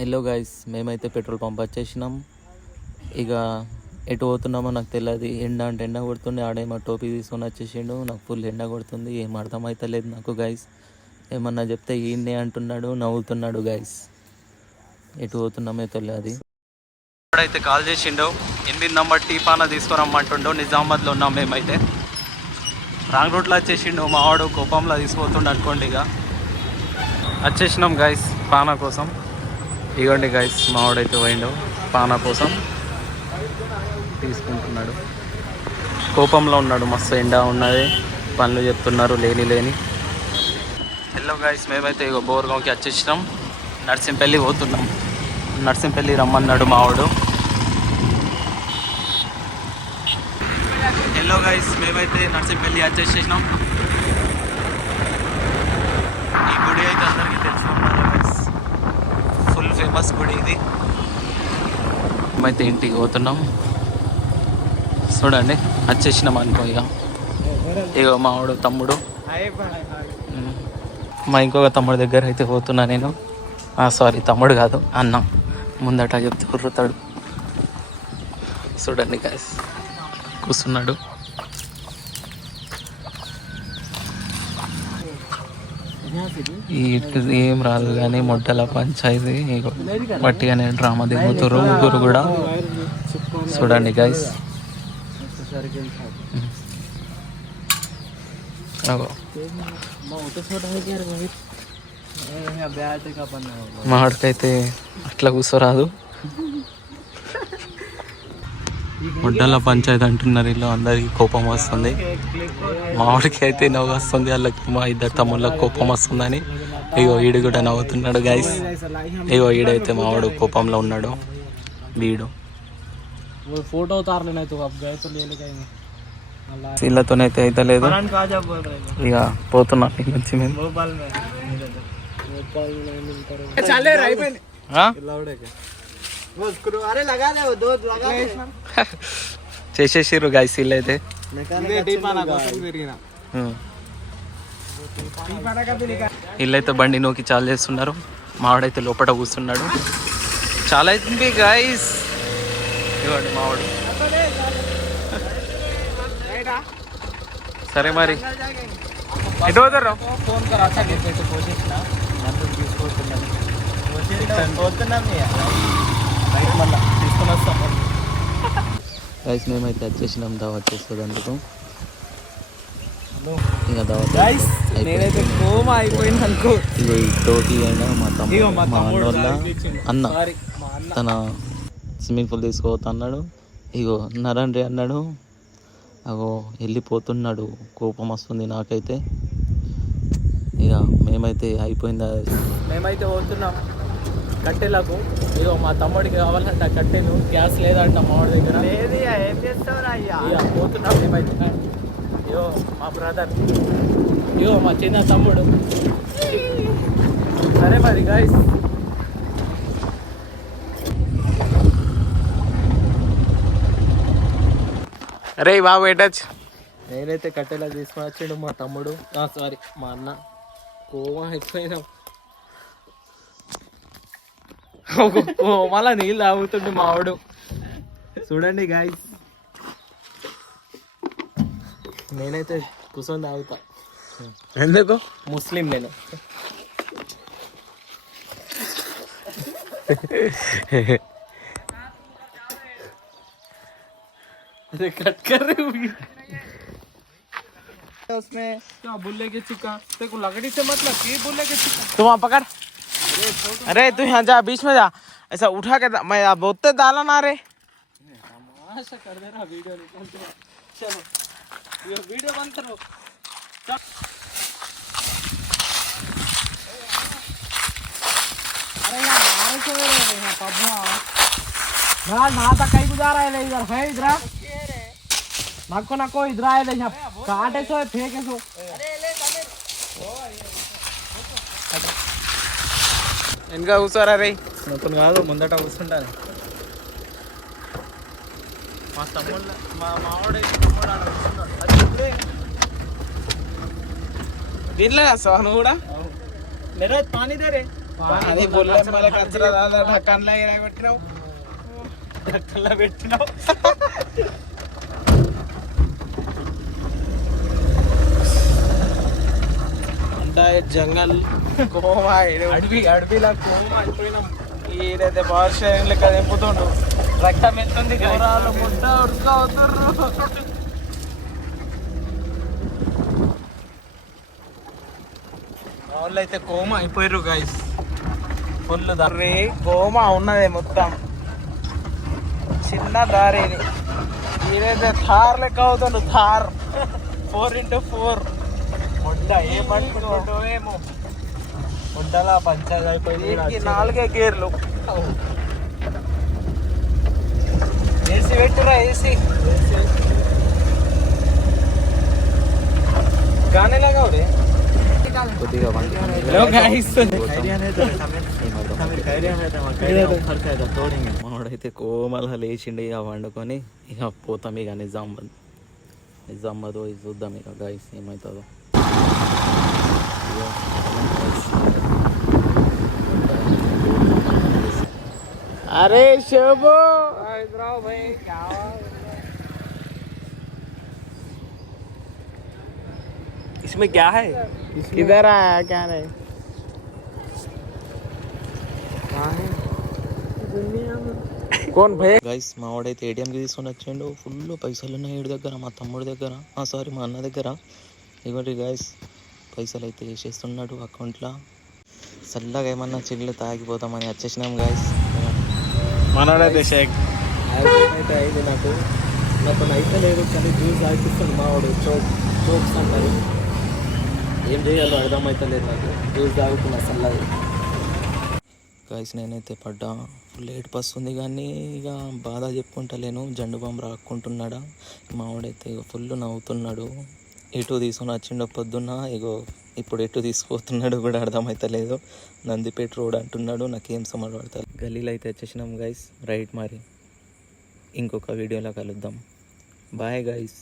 Hello guys, మేమైతే petrol pump వచ్చేసినాం. ఇక ఎటు పోతున్నామో నాకు తెలియదు. ఎండ అంటే ఎండ కొడుతుంది. ఆడేమో టోపీ తీసుకొని వచ్చేసిండు. నాకు ఫుల్ ఎండ కొడుతుంది. ఏం అర్థమవుతలేదు నాకు గైస్. ఏమన్నా చెప్తే ఈయన్నే అంటున్నాడు, నవ్వుతున్నాడు గైస్. ఎటు పోతున్నామో తెలియదు. ఇప్పుడైతే కాల్ చేసిండు, 8 నంబర్ టీపాన తీసుకురమ్మంటుండో. నిజామాబాద్లో ఉన్నాం మేమైతే. రాంగ్ రూట్లో వచ్చేసిండు మావాడు. కోపంలో తీసుకుపోతుండు అనుకోండి. ఇక వచ్చేసినాం గైస్ పానా కోసం. ఇగోండి గైస్, మావాడైతే పోయిండు పానా కోసం, తీసుకుంటున్నాడు. కోపంలో ఉన్నాడు, మస్తు ఎండ ఉన్నది, పనులు చెప్తున్నారు లేని. హలో గైస్, మేమైతే ఇగో బోర్గాంకి వచ్చేసినాం. నర్సింపల్లి పోతున్నాం. నర్సింపల్లి రమ్మన్నాడు మావాడు. హలో గైస్, మేమైతే నర్సింపల్లి వచ్చేసేసినాం. ఈ గుడి అయితే అందరికీ తెలుసు గైస్, ఫుల్ ఫేమస్ గుడి ఇది. మేమైతే ఇంటికి పోతున్నాం. చూడండి వచ్చేసినాం అనుకో. ఇగో మావాడు తమ్ముడు, మా ఇంకొక తమ్ముడు దగ్గర అయితే పోతున్నా నేను. సారీ, తమ్ముడు కాదు, అన్న. ముందట చెప్తే కుర్రుతాడు. చూడండి గైస్, కూర్చున్నాడు. ఏం రాదు కానీ మొట్టల పంచాయతీ బట్టిగానే డ్రామా దిగుతారు ముగ్గురు కూడా. చూడండి గైస్, మాడికైతే అట్లా కూర్చోరాదు. ముడ్డల పంచాయతీ అంటున్నారు. ఇలా అందరికి కోపం వస్తుంది. మామిడికి అయితే నవ్వు వస్తుంది. వాళ్ళకి మా ఇద్దరు తమ్ముళ్ళకి కోపం వస్తుందని. ఇగో ఈడు కూడా నవ్వుతున్నాడు గైస్. ఇగో ఈడైతే మావాడు కోపంలో ఉన్నాడు. వీడు వీళ్ళతోనైతే అయితే లేదు. ఇక పోతున్నాం నుంచి మేము. చేసేసిర్రు గైస్ వీళ్ళైతే. వీళ్ళైతే బండి నోకి చాలా చేస్తున్నారు. మావాడైతే లోపల కూర్చున్నాడు. చాలా అవుతుంది గైస్. ఇవ్వండి మావాడు. సరే మరి ఎటు పోతారు? గైస్ మేమైతే వచ్చేసినాం దావత్ చేసుకోవడానికి. ఇక దావత్ ఇక ఈ టోటీ అయినా మా తమ్ముడు, మా అన్నోళ్ళ అన్న, తన స్విమ్మింగ్ పూల్ తీసుకోవద్దు అన్నాడు. ఇగో నరండి అన్నాడు. అగో వెళ్ళిపోతున్నాడు. కోపం వస్తుంది నాకైతే. ఇక మేమైతే అయిపోయిందా, మేమైతే పోతున్నాం కట్టెలకు. ఇగో మా తమ్ముడికి కావాలంట కట్టెలు. గ్యాస్ లేదంట మావాడి దగ్గర. ఇక పోతున్నాం మేమైతే. ఇగో మా బ్రదర్, ఇగో మా చిన్న తమ్ముడు. సరే మరి గైస్, అరే బాబు ఎటచ్. నేనైతే కట్టెలకు తీసుకొని వచ్చాడు మా తమ్ముడు, సారీ మా అన్న. కోమా అయిపోయినాం. మళ్ళా నీళ్ళు తాగుతుండే మావాడు. చూడండి గాయస్, నేనైతే కూర్చొని తాగుతా. ఎందుకు? ముస్లిం నేను. कट कर रहे हो उसमें क्या बुल्ले के चिक्का? तेरे को लकड़ी से मतलब कि बुल्ले के चिक्का? तू वहाँ पकड़. अरे तू यहाँ जा, बीच में जा, ऐसा उठा के मैं बोलते डाला ना रे. तमाशा कर दे रहा. वीडियो निकाल दो. चलो ये वीडियो बंद करो. अरे यार मारे से यहाँ पबना ना ना तक कहीं गुजारा है इधर है. इधर నాకు ఇద్దరు రాయలే కాటేసో ఫేకేసో. వెనక కూర్చోరా రే. మొత్తం కాదు, ముందట కూర్చుంటాను. మా తమ్ముడు, మా మావాడైతే తమ్ముడు ఆడ కూర్చున్నాడు. దీంట్లో వేస్తావా నువ్వు కూడా? मेरा पानी दे रे. అది ఢక్కన్లో పెట్టినావు ఢక్కన్లో పెట్టినావు అంతా జంగల్ కోమా అడవిలా కోమా అయిపోయినాం. ఈడైతే పవర్ స్టేరింగ్ లెక్క తెంపుతుండు. రక్తం ఎత్తుంది ఘోరాలు ముద్ద ఉడుకవుతుర్రు. వాళ్ళు అయితే కోమా అయిపోయారు గైస్. ఫుల్ దారి కోమా ఉన్నది మొత్తం. చిన్న దారి ఈడైతే థార్ లెక్క అవుతుండు. థార్ 4x4 ముడ్డ ఏమంటుండో ఏమో. ముడ్డలా పంచాయతీ అయిపోయింది. 4 గేర్లు. ఏసీ పెట్టురా ఏసీ. गाने लगाओ रे కొద్దిగా మనోడైతే కోమలా లేచిండి ఇక వండుకొని ఇక పోతాం ఇక నిజామాబాద్ పోయి చూద్దాం ఇక గైస్ ఏమవుతుందో. अरे शोभो भाई क्या इसमें क्या है? किधर आया क्या नहीं कौन भाई గైస్ మా వాడైతే ఏటీఎంకి తీసుకొని వచ్చిండు. ఫుల్ పైసలు ఉన్నాయి వీడి దగ్గర, మా తమ్ముడి దగ్గర, సారీ మా అన్న దగ్గర. ఇవ్వండి గైస్, పైసలు అయితే వేసేస్తున్నాడు అకౌంట్లో. చల్లగా ఏమన్నా చిల్లు తాగిపోతామని వచ్చేసినాం గైస్. మనోడైతే షేక్ అయితే అయింది నాకు అయితే లేదు, కానీ జ్యూస్ తాగిపిస్తాను మా వాడు. చోక్స్ అంటారు, ఏం చేయాలో అర్థమైతే లేదు నాకు. జ్యూస్ తాగుతున్నా చల్లగా. గైస్ నేనైతే పడ్డా, ఫుల్ ఏడుపు వస్తుంది కానీ ఇక బాధ చెప్పుకుంటలేను. జండు బాంబు రాక్కుంటున్నాడా మా వాడైతే. ఇక ఫుల్ నవ్వుతున్నాడు. ఎటు తీసుకొని వచ్చిండో పొద్దున్న, ఇగో ఇప్పుడు ఎటు తీసుకుపోతున్నాడు కూడా అర్థమవుతలేదు. నందిపేట రోడ్ అంటున్నాడు, నాకేం సమర్థపడతారు. గల్లీలో అయితే వచ్చేసినాం గైస్. రైట్ మరి ఇంకొక వీడియోలో కలుద్దాం. Bye guys.